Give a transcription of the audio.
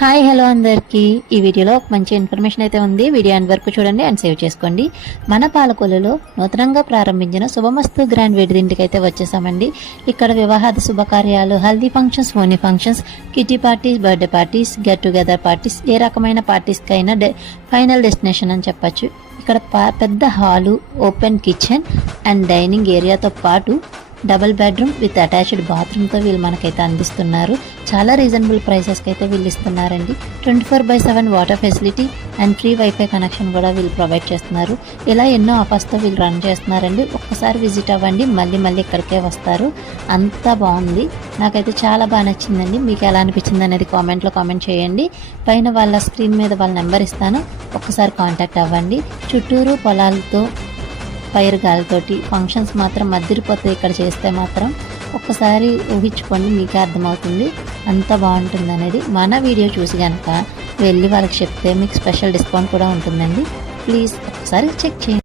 Hi hello అందరికీ. ఈ వీడియోలో ఒక మంచి ఇన్ఫర్మేషన్ అయితే ఉంది. వీడియో అండ్ వరకు చూడండి అండ్ సేవ్ చేసుకోండి. మన పాలకొల్లులో నూతనంగా ప్రారంభించిన శుభమస్తు గ్రాండ్ వేడిదింటికి అయితే వచ్చేసామండి. ఇక్కడ వివాహాది శుభకార్యాలు haldi functions Moni functions kitty parties birthday parties get together parties ఏ రకమైన పార్టీస్కి అయినా డె ఫైనల్ డెస్టినేషన్ అని చెప్పొచ్చు. ఇక్కడ పెద్ద hall open kitchen and dining ఏరియాతో పాటు డబల్ బెడ్రూమ్ విత్ అటాచ్డ్ బాత్రూమ్తో వీళ్ళు మనకైతే అందిస్తున్నారు. చాలా రీజనబుల్ ప్రైసెస్కి అయితే వీళ్ళు ఇస్తున్నారండి. Twenty four by seven water facility and free wifi connection కూడా వీళ్ళు ప్రొవైడ్ చేస్తున్నారు. ఇలా ఎన్నో ఆఫర్స్తో వీళ్ళు రన్ చేస్తున్నారండి. ఒక్కసారి విజిట్ అవ్వండి. మళ్ళీ మళ్ళీ ఇక్కడికే వస్తారు. అంతా బాగుంది. నాకైతే చాలా బాగా నచ్చిందండి. మీకు ఎలా అనిపించింది అనేది కామెంట్లో కామెంట్ చేయండి. పైన వాళ్ళ స్క్రీన్ మీద వాళ్ళ నెంబర్ ఇస్తాను. ఒక్కసారి కాంటాక్ట్ అవ్వండి. చుట్టూరు పొలాలతో పైరు గాలితోటి ఫంక్షన్స్ మాత్రం మద్దిరిపోతాయి ఇక్కడ చేస్తే మాత్రం. ఒక్కసారి ఊహించుకోండి మీకే అర్థమవుతుంది. అంత బాగుంటుంది అనేది మన వీడియో చూసి కనుక వెళ్ళి వాళ్ళకి చెప్తే మీకు స్పెషల్ డిస్కౌంట్ కూడా ఉంటుందండి. ప్లీజ్ ఒకసారి చెక్ చేయండి.